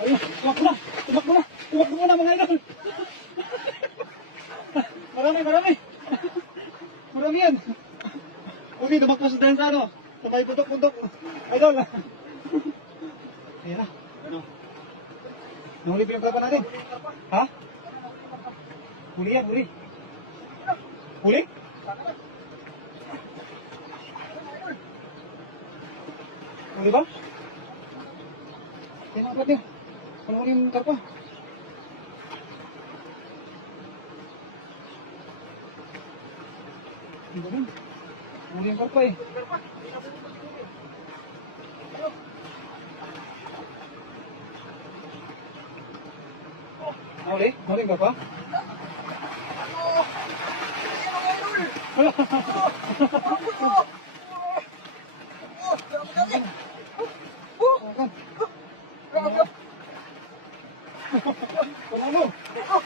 Ayun, tumakbo na. Tumakbo na. Tumakbo na mga idol. Marami, marami. Marami yan. Uli, tumakbo sa dahil sa ano. Sa may bundok-bundok. Idol. Ayan na. Ano? Nahuli pa yung karpa natin. Ha? Huli yan, huli. Huli? Huli ba? Yan ang karpa niya. Panahuli yung karpa. Ang ganun. Huli yung karpa eh. Huli? Huli yung karpa? Wala. Panalo.